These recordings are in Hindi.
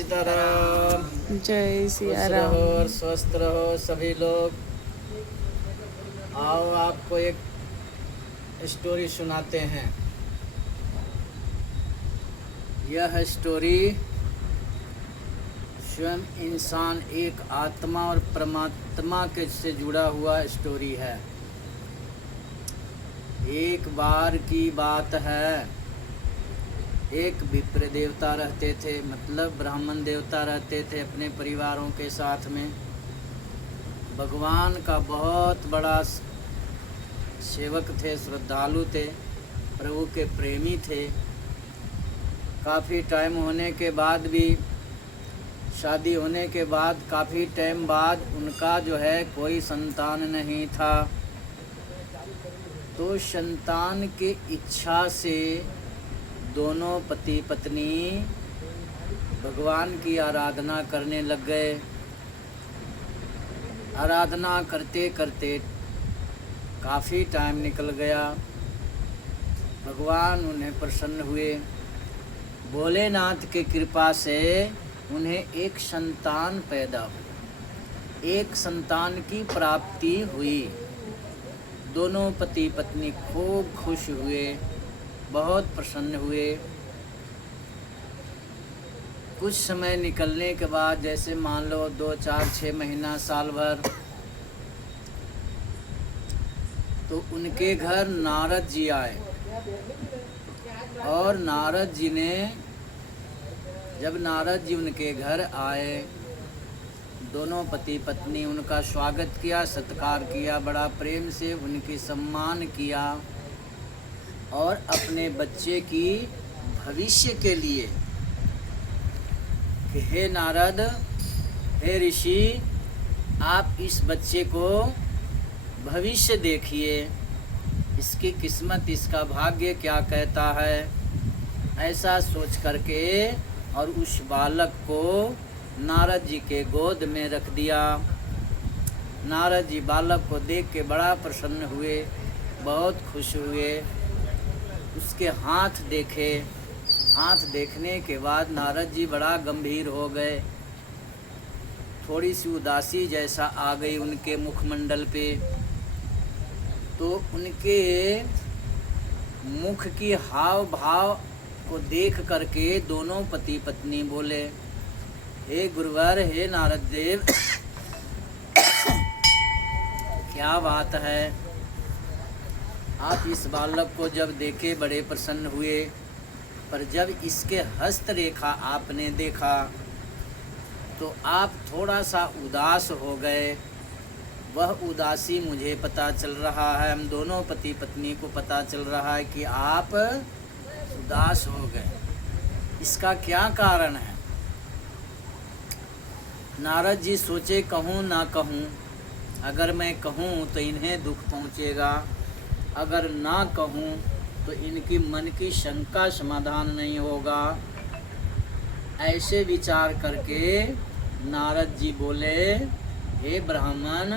सीताराम। जय सिया खुश रहो राम। और स्वस्थ रहो सभी लोग। आओ आपको एक स्टोरी सुनाते हैं। यह स्टोरी स्वयं इंसान एक आत्मा और परमात्मा के से जुड़ा हुआ स्टोरी है। एक बार की बात है, एक विप्र देवता रहते थे, मतलब ब्राह्मण देवता रहते थे अपने परिवारों के साथ में। भगवान का बहुत बड़ा सेवक थे, श्रद्धालु थे, प्रभु के प्रेमी थे। काफ़ी टाइम होने के बाद भी, शादी होने के बाद काफ़ी टाइम बाद उनका जो है कोई संतान नहीं था। तो संतान की इच्छा से दोनों पति पत्नी भगवान की आराधना करने लग गए। आराधना करते करते काफ़ी टाइम निकल गया। भगवान उन्हें प्रसन्न हुए। भोलेनाथ की कृपा से उन्हें एक संतान पैदा हुई, एक संतान की प्राप्ति हुई। दोनों पति पत्नी खूब खुश हुए, बहुत प्रसन्न हुए। कुछ समय निकलने के बाद, जैसे मान लो 2, 4, 6 महीना, साल भर, तो उनके घर नारद जी आए। और नारद जी ने, जब नारद जी उनके घर आए, दोनों पति पत्नी उनका स्वागत किया, सत्कार किया, बड़ा प्रेम से उनकी सम्मान किया। और अपने बच्चे की भविष्य के लिए कि हे नारद, हे ऋषि, आप इस बच्चे को भविष्य देखिए, इसकी किस्मत, इसका भाग्य क्या कहता है। ऐसा सोच करके और उस बालक को नारद जी के गोद में रख दिया। नारद जी बालक को देख के बड़ा प्रसन्न हुए, बहुत खुश हुए। उसके हाथ देखे। हाथ देखने के बाद नारद जी बड़ा गंभीर हो गए। थोड़ी सी उदासी जैसा आ गई उनके मुखमंडल पे। तो उनके मुख की हाव भाव को देख करके दोनों पति पत्नी बोले, हे गुरुवर, हे नारद देव, क्या बात है। आप इस बालक को जब देखे बड़े प्रसन्न हुए, पर जब इसके हस्त रेखा आपने देखा तो आप थोड़ा सा उदास हो गए। वह उदासी मुझे पता चल रहा है, हम दोनों पति पत्नी को पता चल रहा है कि आप उदास हो गए। इसका क्या कारण है। नारद जी सोचे, कहूँ ना कहूँ। अगर मैं कहूँ तो इन्हें दुख पहुँचेगा, अगर ना कहूँ तो इनकी मन की शंका समाधान नहीं होगा। ऐसे विचार करके नारद जी बोले, हे ब्राह्मण,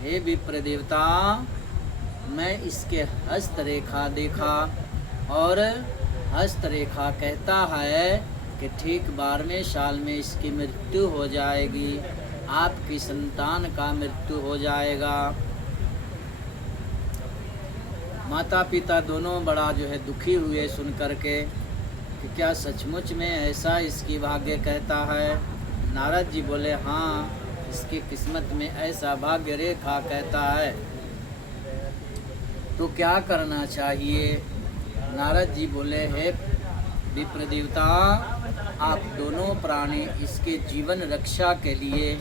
हे विप्र देवता, मैं इसके हस्त रेखा देखा और हस्त रेखा कहता है कि ठीक 12वें साल में इसकी मृत्यु हो जाएगी, आपकी संतान का मृत्यु हो जाएगा। माता पिता दोनों बड़ा जो है दुखी हुए सुन करके कि क्या सचमुच में ऐसा इसकी भाग्य कहता है। नारद जी बोले, हाँ, इसकी किस्मत में ऐसा भाग्य रेखा कहता है। तो क्या करना चाहिए। नारद जी बोले, हे विप्र देवता, आप दोनों प्राणी इसके जीवन रक्षा के लिए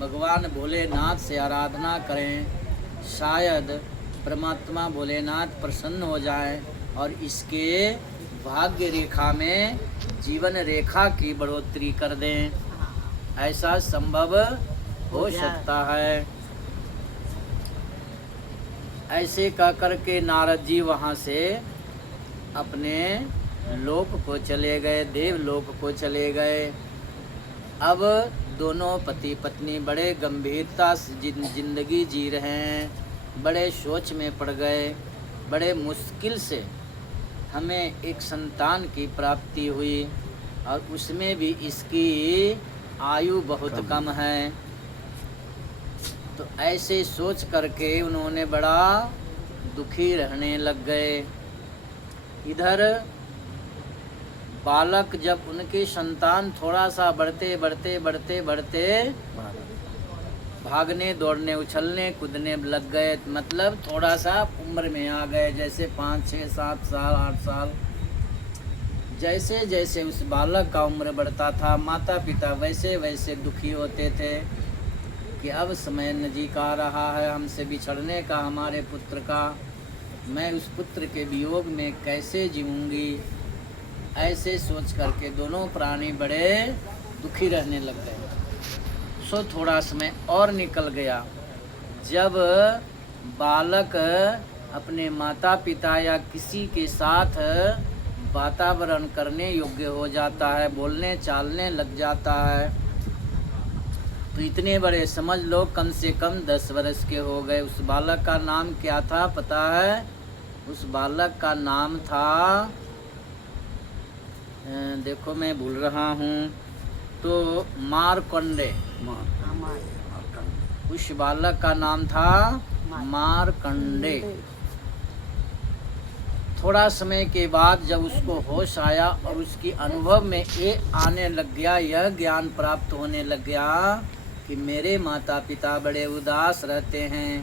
भगवान भोलेनाथ से आराधना करें। शायद परमात्मा भोलेनाथ प्रसन्न हो जाएं और इसके भाग्य रेखा में जीवन रेखा की बढ़ोतरी कर दें। ऐसा संभव हो सकता है। ऐसे कह करके नारद जी वहाँ से अपने लोक को चले गए, देवलोक को चले गए। अब दोनों पति पत्नी बड़े गंभीरता से जिंदगी जी रहे हैं, बड़े सोच में पड़ गए। बड़े मुश्किल से हमें एक संतान की प्राप्ति हुई। और उसमें भी इसकी आयु बहुत कम है। तो ऐसे सोच करके उन्होंने बड़ा दुखी रहने लग गए। इधर बालक जब उनके संतान थोड़ा सा बढ़ते बढ़ते बढ़ते बढ़ते भागने दौड़ने उछलने कूदने लग गए, मतलब थोड़ा सा उम्र में आ गए, जैसे 5, 6, 7 साल 8 साल। जैसे जैसे उस बालक का उम्र बढ़ता था, माता पिता वैसे वैसे दुखी होते थे कि अब समय नज़दीक आ रहा है हमसे बिछड़ने का, हमारे पुत्र का। मैं उस पुत्र के वियोग में कैसे जीऊँगी। ऐसे सोच करके दोनों प्राणी बड़े दुखी रहने लग गए। सो थोड़ा समय और निकल गया। जब बालक अपने माता पिता या किसी के साथ वातावरण करने योग्य हो जाता है, बोलने चालने लग जाता है, तो इतने बड़े समझ लो कम से कम 10 वर्ष के हो गए। उस बालक का नाम क्या था पता है? उस बालक का नाम था, देखो मैं भूल रहा हूँ, तो मारकंडे। उस बालक का नाम था मारकंडे। थोड़ा समय के बाद जब उसको होश आया और उसकी अनुभव में ये आने लग गया, यह ज्ञान प्राप्त होने लग गया कि मेरे माता पिता बड़े उदास रहते हैं,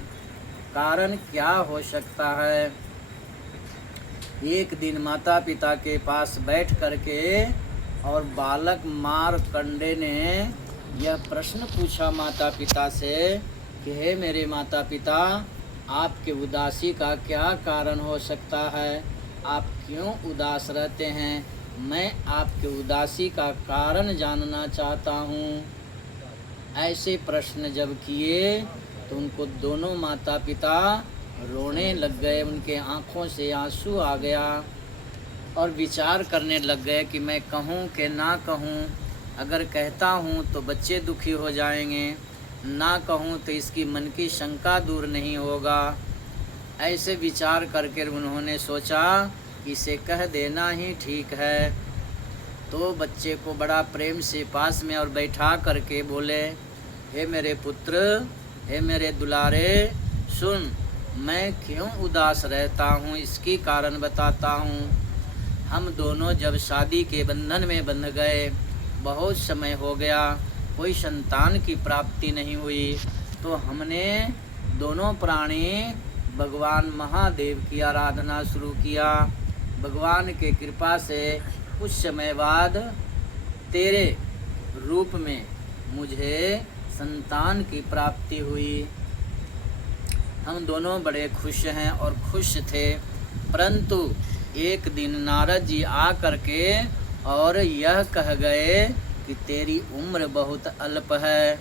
कारण क्या हो सकता है। एक दिन माता पिता के पास बैठ करके और बालक मारकंडे ने यह प्रश्न पूछा माता पिता से कि हे मेरे माता पिता, आपके उदासी का क्या कारण हो सकता है, आप क्यों उदास रहते हैं, मैं आपके उदासी का कारण जानना चाहता हूँ। ऐसे प्रश्न जब किए तो उनको दोनों माता पिता रोने लग गए, उनके आँखों से आंसू आ गया और विचार करने लग गए कि मैं कहूँ कि ना कहूँ। अगर कहता हूँ तो बच्चे दुखी हो जाएंगे, ना कहूँ तो इसकी मन की शंका दूर नहीं होगा। ऐसे विचार करके उन्होंने सोचा कि इसे कह देना ही ठीक है। तो बच्चे को बड़ा प्रेम से पास में और बैठा करके बोले, हे मेरे पुत्र, हे मेरे दुलारे, सुन, मैं क्यों उदास रहता हूँ इसकी कारण बताता हूँ। हम दोनों जब शादी के बंधन में बंध गए, बहुत समय हो गया, कोई संतान की प्राप्ति नहीं हुई, तो हमने दोनों प्राणी भगवान महादेव की आराधना शुरू किया। भगवान के कृपा से कुछ समय बाद तेरे रूप में मुझे संतान की प्राप्ति हुई। हम दोनों बड़े खुश हैं और खुश थे। परंतु एक दिन नारद जी आ करके और यह कह गए कि तेरी उम्र बहुत अल्प है,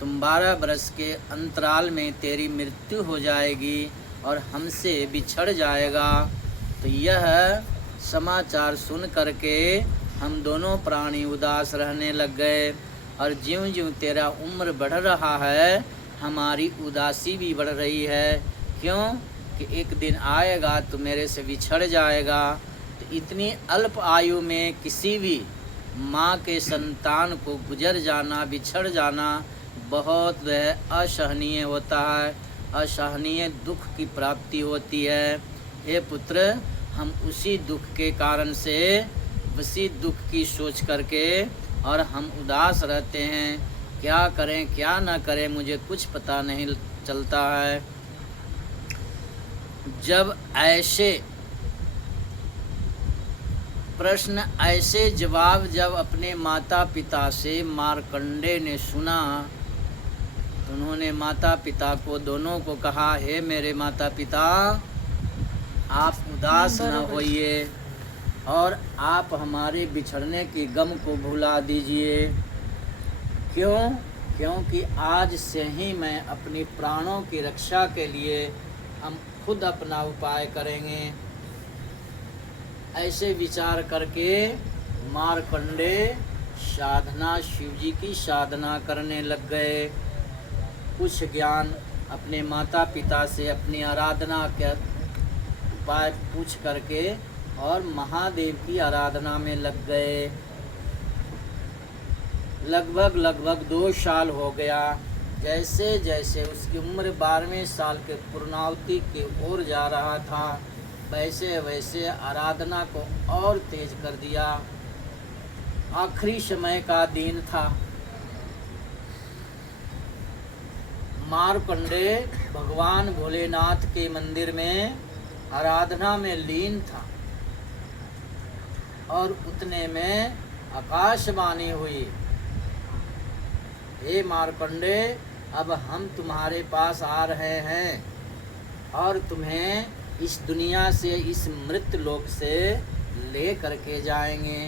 तुम 12 वर्ष के अंतराल में तेरी मृत्यु हो जाएगी और हमसे बिछड़ जाएगा। तो यह समाचार सुन करके हम दोनों प्राणी उदास रहने लग गए और ज्यों ज्यों तेरा उम्र बढ़ रहा है, हमारी उदासी भी बढ़ रही है। क्यों कि एक दिन आएगा तो मेरे से बिछड़ जाएगा। तो इतनी अल्प आयु में किसी भी माँ के संतान को गुजर जाना, बिछड़ जाना बहुत वह असहनीय होता है, असहनीय दुख की प्राप्ति होती है। हे पुत्र, हम उसी दुख के कारण से, उसी दुख की सोच करके और हम उदास रहते हैं। क्या करें क्या ना करें मुझे कुछ पता नहीं चलता है। जब ऐसे प्रश्न, ऐसे जवाब जब अपने माता पिता से मारकंडे ने सुना, तो उन्होंने माता पिता को, दोनों को कहा, हे मेरे माता पिता, आप उदास न होइए और आप हमारे बिछड़ने के गम को भुला दीजिए। क्यों? क्योंकि आज से ही मैं अपनी प्राणों की रक्षा के लिए हम खुद अपना उपाय करेंगे। ऐसे विचार करके मारकंडे साधना, शिव जी की साधना करने लग गए। कुछ ज्ञान अपने माता पिता से अपनी आराधना के उपाय पूछ करके और महादेव की आराधना में लग गए। लगभग 2 साल हो गया। जैसे जैसे उसकी उम्र 12वें साल के पूर्णावति की ओर जा रहा था, वैसे वैसे आराधना को और तेज कर दिया। आखिरी समय का दिन था। मार्कंडेय भगवान भोलेनाथ के मंदिर में आराधना में लीन था और उतने में आकाशवाणी हुई, हे मार्कंडेय, अब हम तुम्हारे पास आ रहे हैं और तुम्हें इस दुनिया से, इस मृत लोक से ले करके जाएंगे,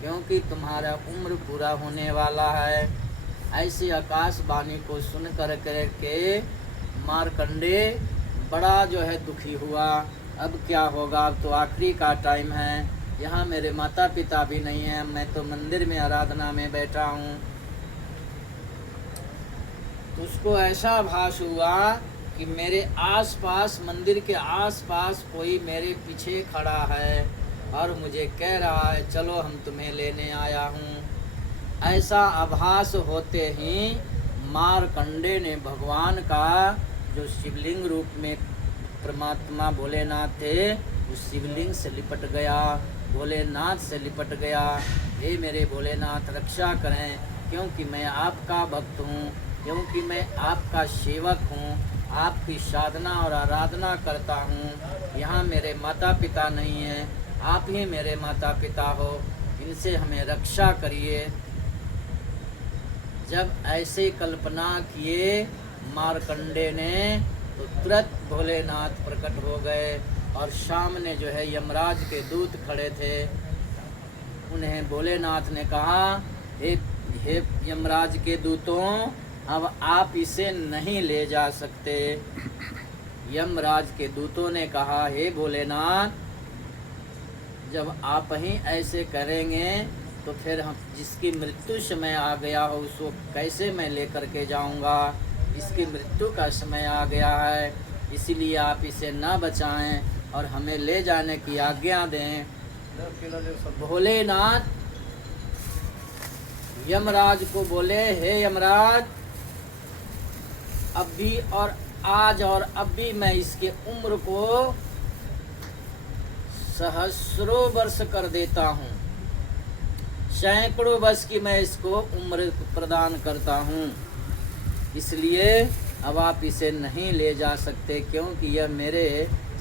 क्योंकि तुम्हारा उम्र पूरा होने वाला है। ऐसी आकाशवाणी को सुन कर के मार्कंडेय बड़ा जो है दुखी हुआ। अब क्या होगा, अब तो आखिरी का टाइम है, यहाँ मेरे माता पिता भी नहीं हैं, मैं तो मंदिर में आराधना में बैठा हूँ। तो उसको ऐसा आभास हुआ कि मेरे आसपास, मंदिर के आसपास कोई मेरे पीछे खड़ा है और मुझे कह रहा है, चलो हम तुम्हें लेने आया हूँ। ऐसा आभास होते ही मार्कंडेय ने भगवान का जो शिवलिंग रूप में परमात्मा भोलेनाथ थे, उस शिवलिंग से लिपट गया, भोलेनाथ से लिपट गया। हे मेरे भोलेनाथ, रक्षा करें, क्योंकि मैं आपका भक्त हूँ, क्योंकि मैं आपका सेवक हूँ, आपकी साधना और आराधना करता हूँ। यहाँ मेरे माता पिता नहीं हैं, आप ही मेरे माता पिता हो, इनसे हमें रक्षा करिए। जब ऐसे कल्पना किए मार्कंडेय ने, तो तुरंत भोलेनाथ प्रकट हो गए और सामने जो है यमराज के दूत खड़े थे। उन्हें भोलेनाथ ने कहा, हे यमराज के दूतों, अब आप इसे नहीं ले जा सकते। यमराज के दूतों ने कहा, हे भोलेनाथ, जब आप ही ऐसे करेंगे तो फिर हम, जिसकी मृत्यु समय आ गया हो, उसको कैसे मैं लेकर के जाऊंगा। इसकी मृत्यु का समय आ गया है, इसीलिए आप इसे न बचाएं और हमें ले जाने की आज्ञा दें। भोलेनाथ यमराज को बोले, हे यमराज, अभी और आज और अभी मैं इसके उम्र को सहस्रों वर्ष कर देता हूँ, सैकड़ों वर्ष की मैं इसको उम्र प्रदान करता हूँ, इसलिए अब आप इसे नहीं ले जा सकते, क्योंकि यह मेरे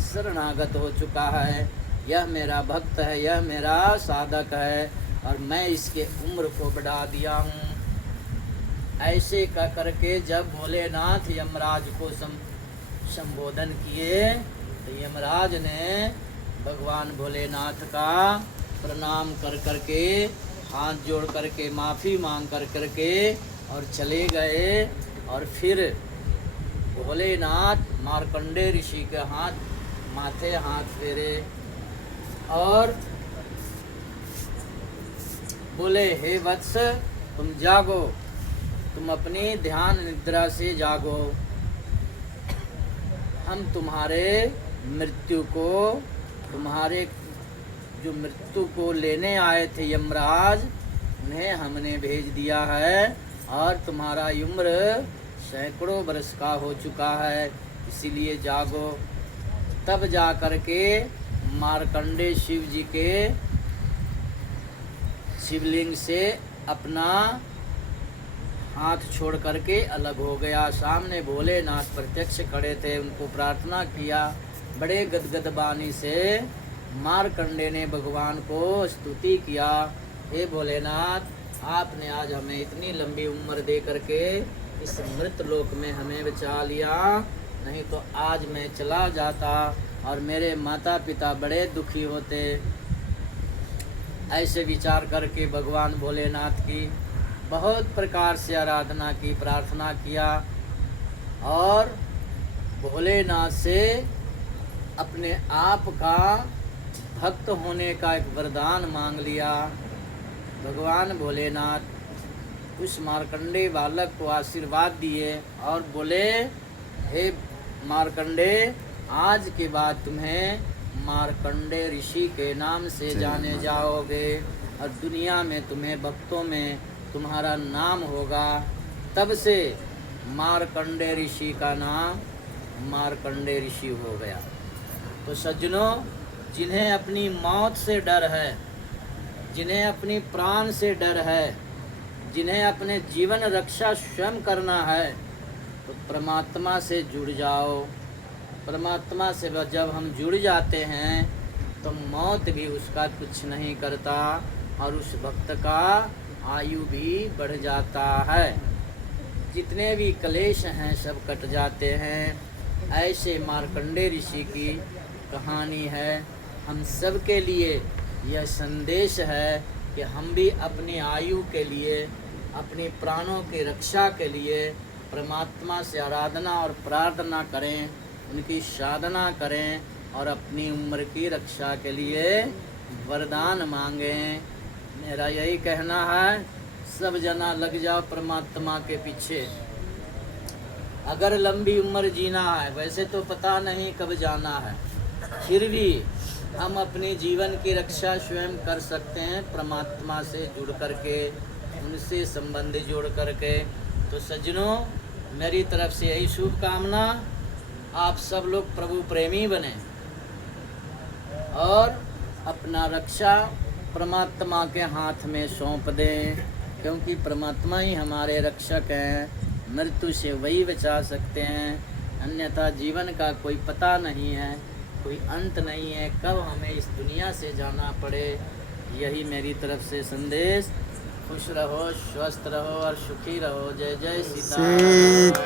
शरणागत हो चुका है, यह मेरा भक्त है, यह मेरा साधक है और मैं इसके उम्र को बढ़ा दिया हूँ। ऐसे करके जब भोलेनाथ यमराज को संबोधन किए, तो यमराज ने भगवान भोलेनाथ का प्रणाम कर करके, हाथ जोड़ करके, माफ़ी मांग कर करके और चले गए। और फिर भोलेनाथ मार्कंडेय ऋषि के माथे हाथ फेरे और बोले, हे वत्स, तुम जागो, तुम अपनी ध्यान निद्रा से जागो। हम तुम्हारे मृत्यु को, तुम्हारे जो मृत्यु को लेने आए थे यमराज, उन्हें हमने भेज दिया है और तुम्हारा उम्र सैकड़ों वर्ष का हो चुका है, इसीलिए जागो। तब जा कर के मार्कंडेय शिव जी के शिवलिंग से अपना हाथ छोड़ करके अलग हो गया। सामने भोलेनाथ प्रत्यक्ष खड़े थे, उनको प्रार्थना किया। बड़े गदगद वाणी से मार्कंडेय ने भगवान को स्तुति किया, हे भोलेनाथ, आपने आज हमें इतनी लंबी उम्र दे करके इस मृत लोक में हमें बचा लिया, नहीं तो आज मैं चला जाता और मेरे माता पिता बड़े दुखी होते। ऐसे विचार करके भगवान भोलेनाथ की बहुत प्रकार से आराधना की, प्रार्थना किया और भोलेनाथ से अपने आप का भक्त होने का एक वरदान मांग लिया। भगवान भोलेनाथ उस मार्कंडेय बालक को आशीर्वाद दिए और बोले, हे मार्कंडेय, आज के बाद तुम्हें मार्कंडेय ऋषि के नाम से जाने जाओगे और दुनिया में तुम्हें भक्तों में तुम्हारा नाम होगा। तब से मार्कंडेय ऋषि का नाम मार्कंडेय ऋषि हो गया। तो सज्जनों, जिन्हें अपनी मौत से डर है, जिन्हें अपनी प्राण से डर है, जिन्हें अपने जीवन रक्षा स्वयं करना है, तो परमात्मा से जुड़ जाओ। परमात्मा से जब हम जुड़ जाते हैं तो मौत भी उसका कुछ नहीं करता और उस भक्त का आयु भी बढ़ जाता है। जितने भी क्लेश हैं सब कट जाते हैं। ऐसे मार्कंडेय ऋषि की कहानी है। हम सब के लिए यह संदेश है कि हम भी अपनी आयु के लिए, अपने प्राणों की रक्षा के लिए परमात्मा से आराधना और प्रार्थना करें, उनकी साधना करें और अपनी उम्र की रक्षा के लिए वरदान मांगें। मेरा यही कहना है, सब जना लग जाओ परमात्मा के पीछे। अगर लंबी उम्र जीना है, वैसे तो पता नहीं कब जाना है, फिर भी हम अपने जीवन की रक्षा स्वयं कर सकते हैं परमात्मा से जुड़ करके, उनसे संबंध जोड़ करके। तो सज्जनों, मेरी तरफ से यही शुभकामना, आप सब लोग प्रभु प्रेमी बने और अपना रक्षा परमात्मा के हाथ में सौंप दें, क्योंकि परमात्मा ही हमारे रक्षक हैं। मृत्यु से वही बचा सकते हैं, अन्यथा जीवन का कोई पता नहीं है, कोई अंत नहीं है, कब हमें इस दुनिया से जाना पड़े। यही मेरी तरफ से संदेश। खुश रहो, स्वस्थ रहो और सुखी रहो। जय जय सीताराम।